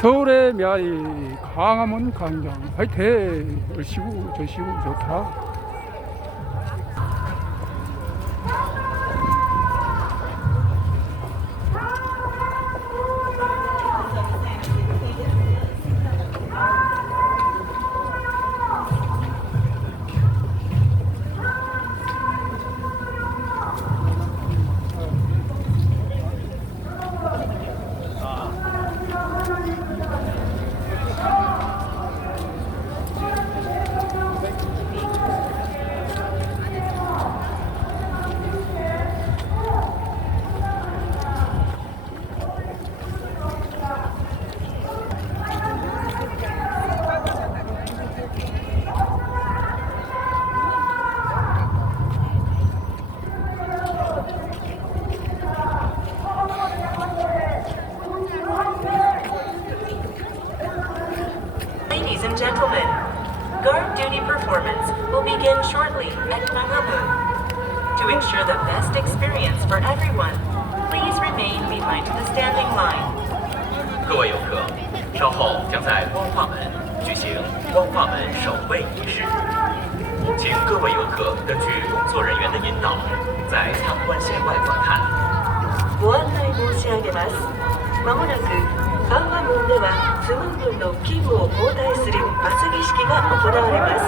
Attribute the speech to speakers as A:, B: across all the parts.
A: 서울의 미아이 광화문 광장 화이팅! 얼씨구 저씨구 좋다
B: Ladies and gentlemen, guard duty performance will begin shortly at Nangamu. To ensure the best experience for everyone, please remain behind the standing line.
C: 各位游客，稍后将在光化门举行光化门守卫仪式，请各位游客根据工作人员的引导，在参观线外观看。
B: ご案内申し上げます。まもなく、緩和門 では、スムーンの気分を交代するパス儀式が行われます。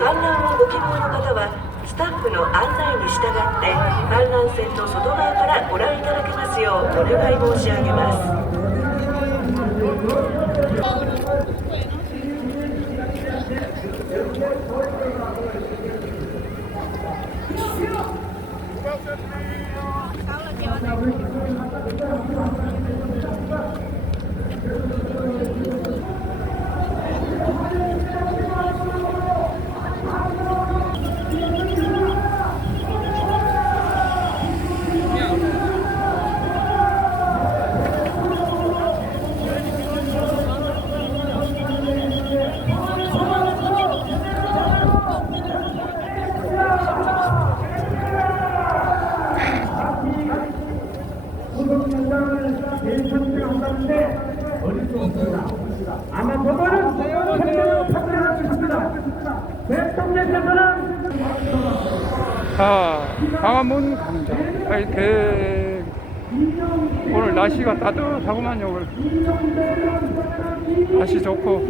B: 観覧をご希望の方は、スタッフの案内に従って、観覧船の外側からご覧いただけますようお願い申し上げます。
A: 광화문 광장 화이팅 오늘 날씨가 따뜻하구만요 오늘. 날씨 좋고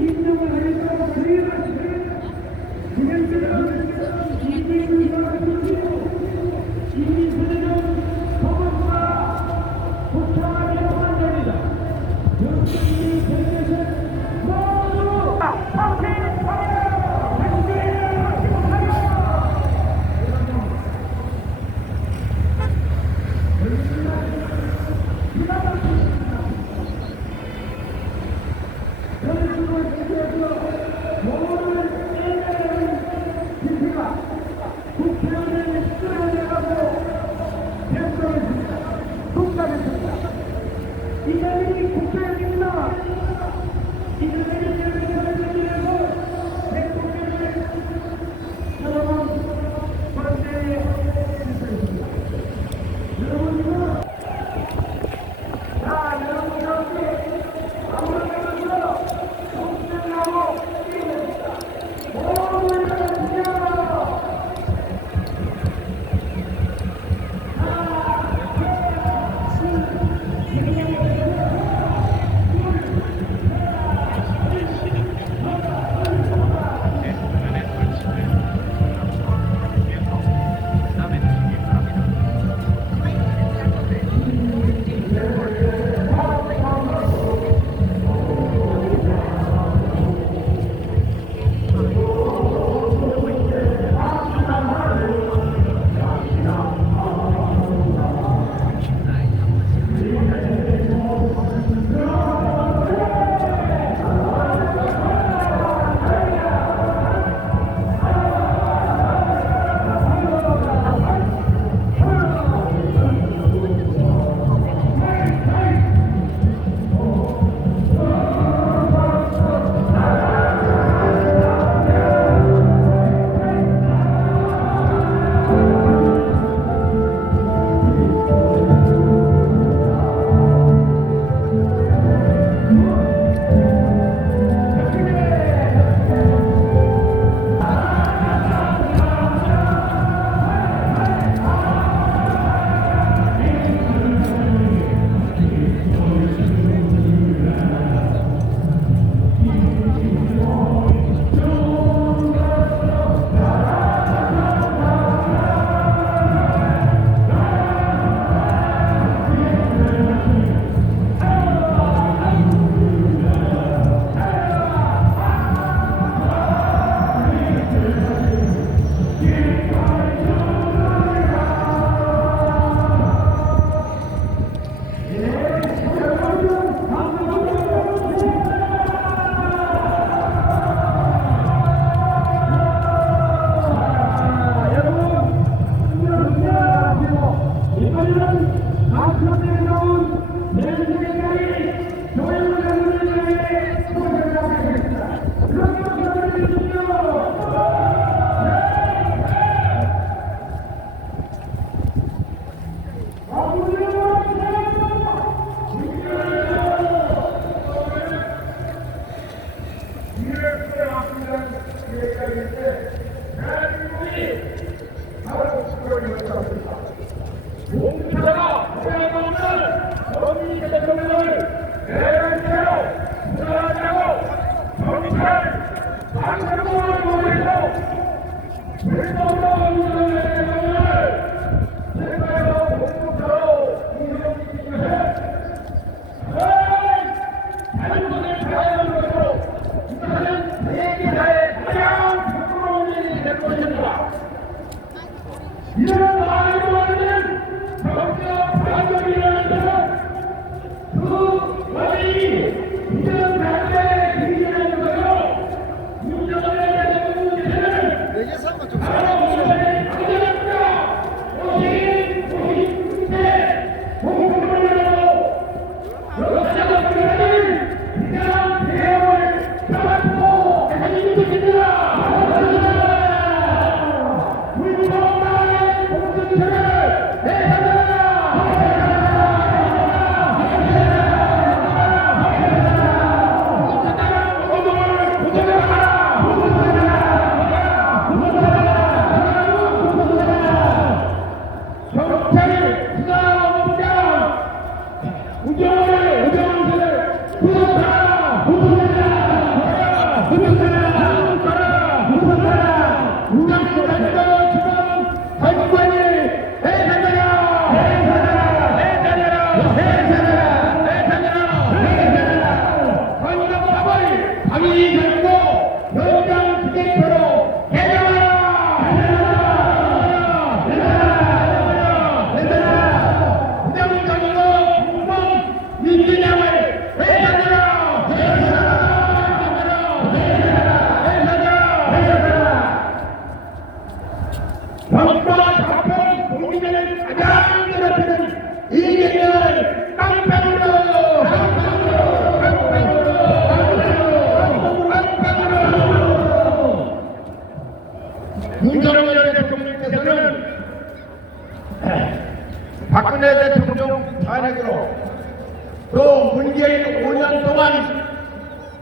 D: 문재인 5년 동안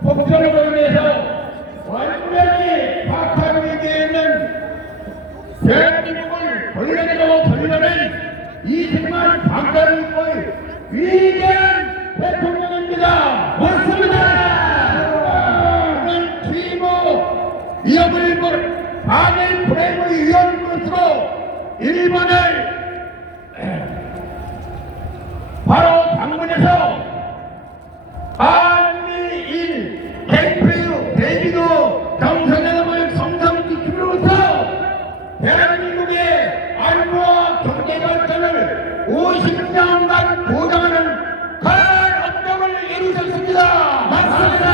D: 폭정으로 인해서 완전히 되어 있는 대한민국을 돌려내고 돌려낸 이승만 박근혜의 위대한 대통령입니다. 맞습니다. 오늘 위협을 볼 반일 프레임의 위원으로서 일본을 바로 방문해서 한미일 캠프유 대기도 정상회담을 성사시킴으로써 대한민국의 발전을 50년간 보장하는 업적을 이루셨습니다. 맞습니다.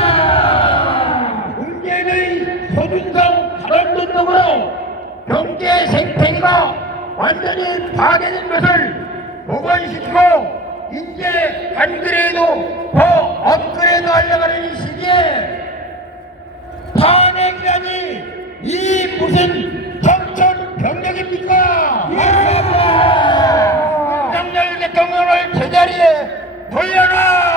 D: 문재인의 소준성 발언등으로 경제 생태계가 완전히 파괴된 것을 복원시키고 이제 한글에도 더 업그레이드 하려는 이 시기에 탄핵이라니 이 무슨 아닙니까? 예! 박정렬 대통령을 예! 제자리에 돌려라!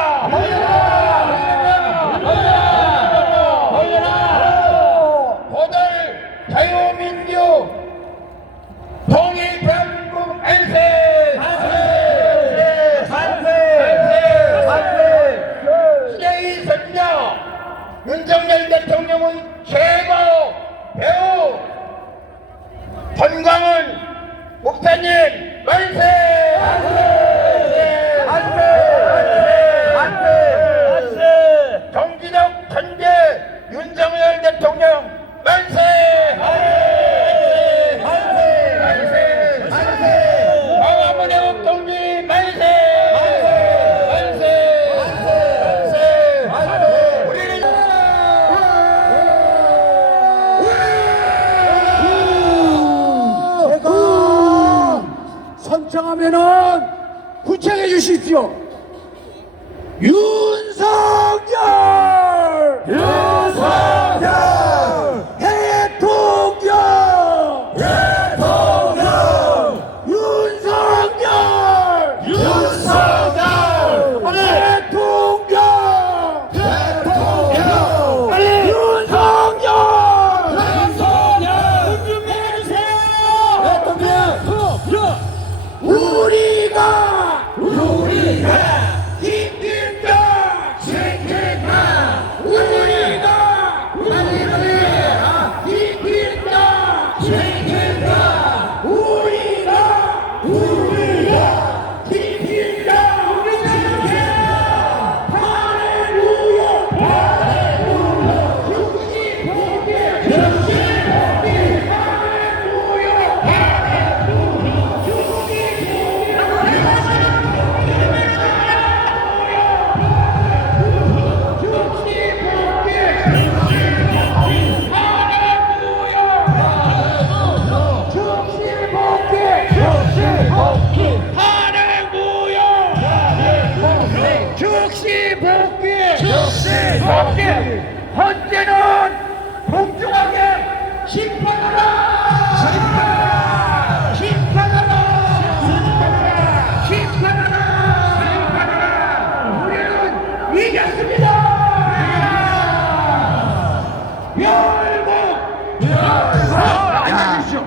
E: 선창하면은 구청해 주십시오. 윤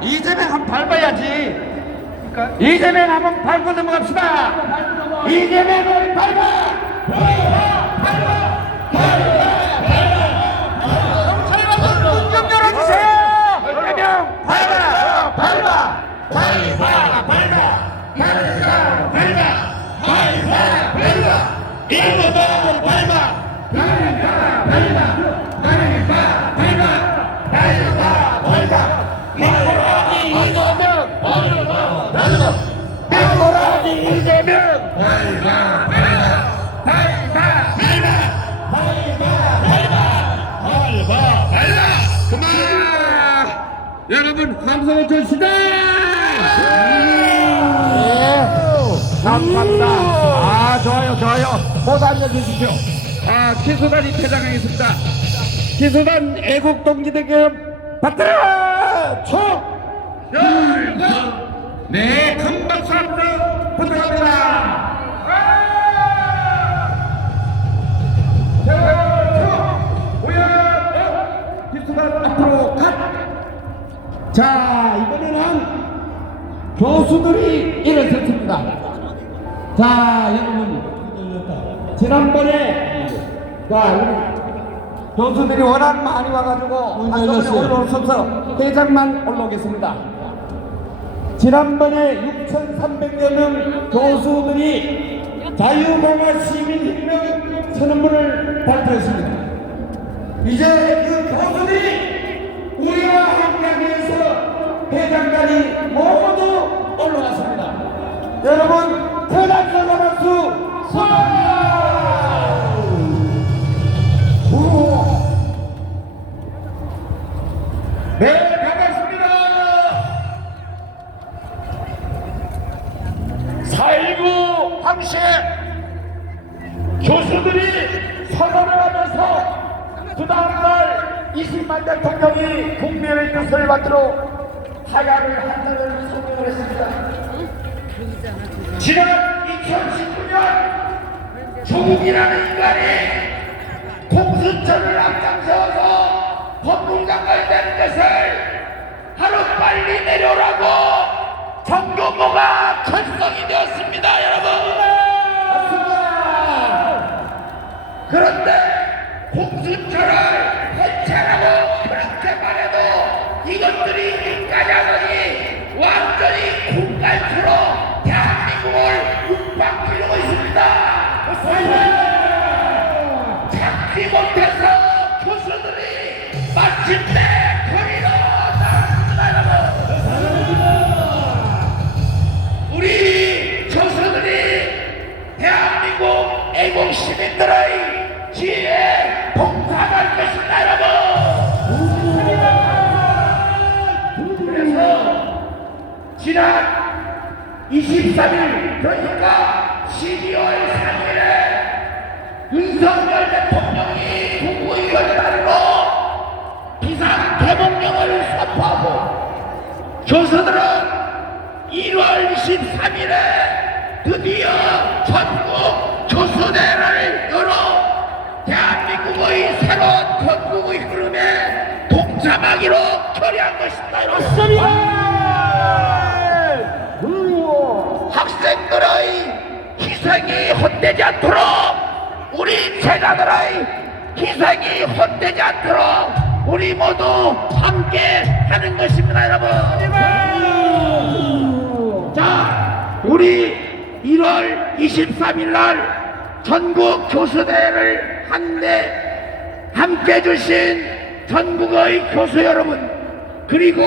E: 이재명 한번 밟아야지. 이재명 한번 밟고 넘어갑시다. 이재명을 밟아! 밟아! 밟아! 문좀 열어주세요! 이재명 밟아! 밟아! 밟아! 밟아! 밟아! 밟아! 밟아! 밟아! 이재명을 밟아! 아,
D: 여러분 감성을 주시다 네. 감사합니다. 아 좋아요 좋아요. 뭐 못 알려주십시오. 아 기수단이 퇴장하겠습니다. 기수단 애국 동지대결 받들어! 총! 열네 감사합니다 부탁합니다. 자, 이번에는 교수들이 일어섰습니다. 자, 여러분. 지난번에, 자, 교수들이 워낙 많이 와가지고, 한꺼번에 올라오셔서 대장만 올라오겠습니다. 지난번에 6,300여 명 교수들이 자유공화 시민혁명 선언문을 발표했습니다. 이제 그 교수들이 우리와 함께하면서 대장간이 모두 올라왔습니다. 여러분, 대단한 박수 쏴! 네, 지난 23일 그러니까 12월 3일에 윤석열 대통령이 국무위원 따르고 비상 개봉령을 선포하고 교수들은 1월 23일에 드디어 전국 교수대회를 열어 대한민국의 새로운 건국의 흐름에 동참하기로 결의한 것입니다. 맞습니다. 학생들의 희생이 헛되지 않도록 우리 제자들의 희생이 헛되지 않도록 우리 모두 함께 하는 것입니다, 여러분. 자, 우리 1월 23일 날 전국 교수대회를 한데 함께 해주신 전국의 교수 여러분, 그리고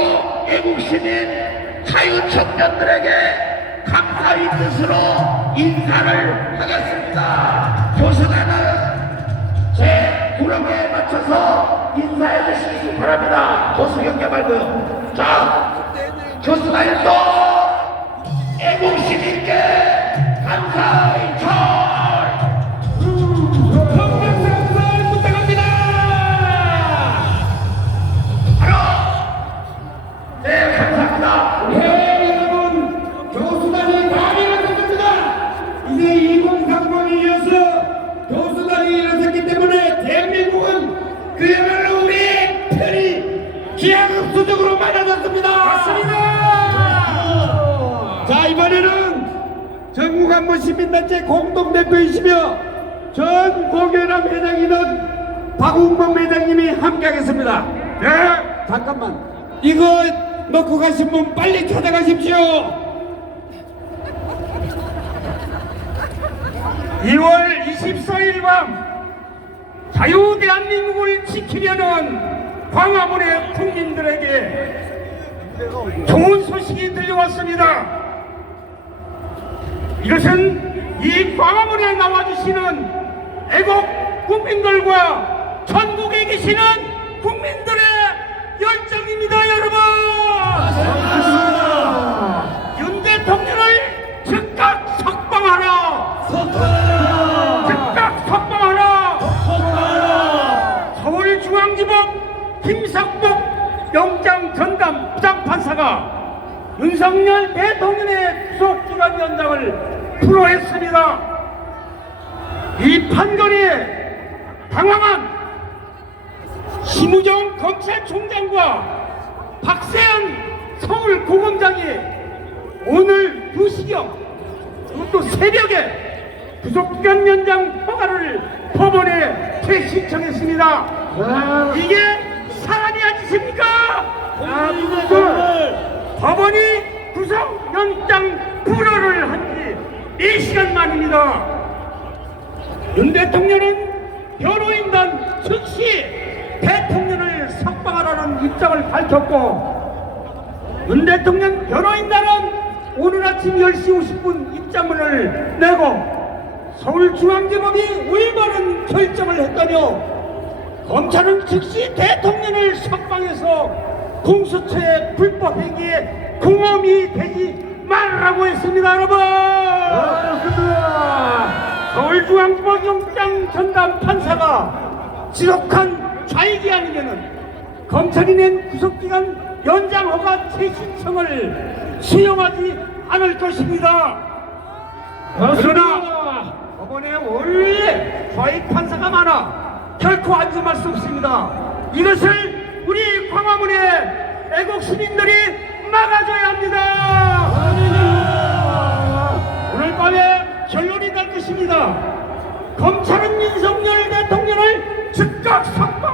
D: 애국시민 자유청년들에게 감사의 뜻으로 인사를 하겠습니다. 교수단은 제 구령에 맞춰서 인사해 주시기 바랍니다. 교수 경례 말고요. 자, 교수단도 애국시민께 감사
A: 전국한번 시민단체 공동대표이시며 전 고교남 회장이던 박웅범 회장님이 함께하겠습니다. 네, 잠깐만. 이거 놓고 가신 분 빨리 찾아가십시오. 2월 24일 밤 자유 대한민국을 지키려는 광화문의 국민들에게 좋은 소식이 들려왔습니다. 이것은 이 광화문에 나와주시는 애국 국민들과 전국에 계시는 국민들의 열정입니다, 여러분! 신청했습니다. 이게 사람이 아니십니까? 법원이 구속 연장 불허를 한지 4시간 만입니다. 윤 대통령은 변호인단 즉시 대통령을 석방하라는 입장을 밝혔고 윤 대통령 변호인단은 오늘 아침 10시 50분 입장문을 내고 서울중앙지법이 올바른 결정을 했다며 검찰은 즉시 대통령을 석방해서 공수처의 불법 행위에 공범이 되지 말라고 했습니다 여러분! 서울중앙지법 영장 전담 판사가 지독한 좌익이 아니면은 검찰이 낸 구속기간 연장 허가 재신청을 수용하지 않을 것입니다. 그러나 법원에 원래 좌익 판사가 많아 결코 안심할 수 없습니다. 이것을 우리 광화문의 애국 시민들이 막아줘야 합니다. 오늘 밤에 결론이 날 것입니다. 검찰은 윤석열 대통령을 즉각 석